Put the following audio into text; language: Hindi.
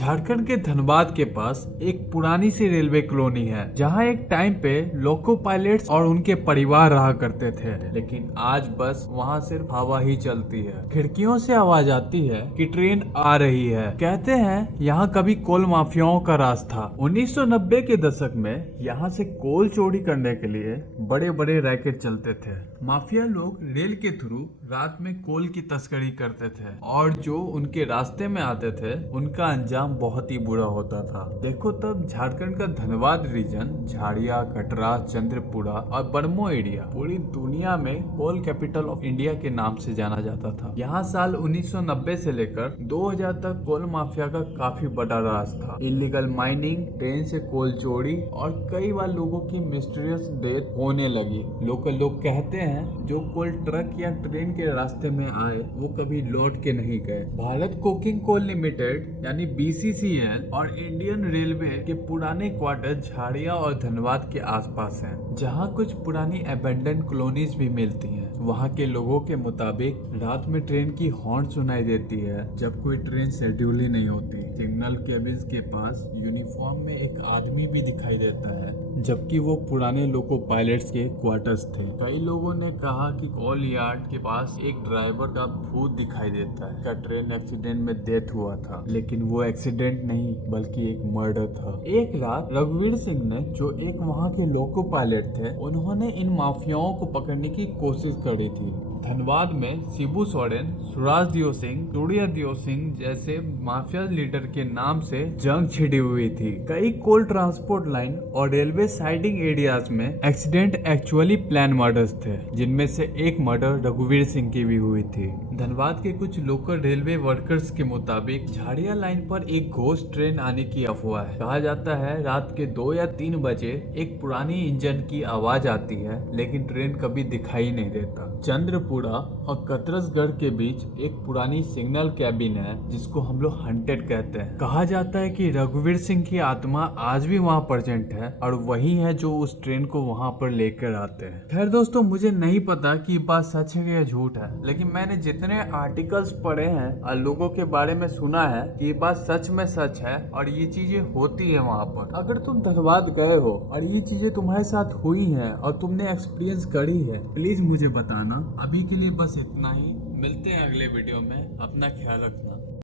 झारखंड के धनबाद के पास एक पुरानी सी रेलवे कॉलोनी है जहां एक टाइम पे लोको पायलट्स और उनके परिवार रहा करते थे, लेकिन आज बस वहां सिर्फ हवा ही चलती है। खिड़कियों से आवाज आती है कि ट्रेन आ रही है। कहते हैं यहाँ कभी कोल माफियाओं का राज था। 1990 के दशक में यहाँ से कोल चोरी करने के लिए बड़े बड़े रैकेट चलते थे। माफिया लोग रेल के थ्रू रात में कोल की तस्करी करते थे और जो उनके रास्ते में आते थे उनका अंजाम बहुत ही बुरा होता था। देखो तब झारखंड का धनबाद रीजन झाड़िया, कटरा, चंद्रपुरा और बरमो एरिया पूरी दुनिया में कोल कैपिटल ऑफ इंडिया के नाम से जाना जाता था। यहाँ साल 1990 से लेकर 2000 तक कोल माफिया का काफी बड़ा राज था। इलीगल माइनिंग, ट्रेन से कोल चोरी और कई बार लोगों की मिस्टीरियस डेथ होने लगी। लोकल लोग कहते हैं जो कोल ट्रक या ट्रेन के रास्ते में आए वो कभी लौट के नहीं गए। भारत कोकिंग कोल लिमिटेड यानी BCCL और इंडियन रेलवे के पुराने क्वार्टर झाड़िया और धनबाद के आसपास हैं, जहां कुछ पुरानी अबेंडन कॉलोनीज भी मिलती हैं। वहां के लोगों के मुताबिक रात में ट्रेन की हॉर्न सुनाई देती है जब कोई ट्रेन शेड्यूल ही नहीं होती। सिग्नल केबिन्स के पास यूनिफॉर्म में एक आदमी भी दिखाई देता है, जबकि वो पुराने लोको पायलट्स के क्वार्टर्स थे। कई लोगों ने कहा कि कोल यार्ड के पास एक ड्राइवर का भूत दिखाई देता है। का ट्रेन एक्सीडेंट में डेथ हुआ था, लेकिन वो एक्सीडेंट नहीं बल्कि एक मर्डर था। एक रात रघुवीर सिंह ने, जो एक वहाँ के लोको पायलट थे, उन्होंने इन माफियाओं को पकड़ने की कोशिश करी थी। धनबाद में शिबू सोरेन, सुराज दियो सिंह, सूर्या दियो सिंह जैसे माफिया लीडर के नाम से जंग छिड़ी हुई थी। कई कोल ट्रांसपोर्ट लाइन और रेलवे साइडिंग एरियाज में एक्सीडेंट एक्चुअली प्लान मर्डर्स थे, जिनमें से एक मर्डर रघुवीर सिंह की भी हुई थी। धनबाद के कुछ लोकल रेलवे वर्कर्स के मुताबिक झाड़िया लाइन पर एक घोस्ट ट्रेन आने की अफवाह है। कहा जाता है रात के 2 या 3 बजे एक पुरानी इंजन की आवाज आती है, लेकिन ट्रेन कभी दिखाई नहीं देता। चंद्रपुरा और कतरसगढ़ के बीच एक पुरानी सिग्नल कैबिन है जिसको हम लोग हंटेड कहते हैं। कहा जाता है कि रघुवीर सिंह की आत्मा आज भी वहाँ प्रेजेंट है और वही है जो उस ट्रेन को वहाँ पर लेकर आते हैं। खैर दोस्तों, मुझे नहीं पता कि ये बात सच है या झूठ है, लेकिन मैंने जितने आर्टिकल्स पढ़े हैं और लोगों के बारे में सुना है कि ये बात सच में सच है और ये चीजें होती है वहाँ पर। अगर तुम धनबाद गए हो और ये चीजें तुम्हारे साथ हुई है और तुमने एक्सपीरियंस करी है, प्लीज मुझे बताना। अभी के लिए बस इतना ही। मिलते हैं अगले वीडियो में। अपना ख्याल रखना।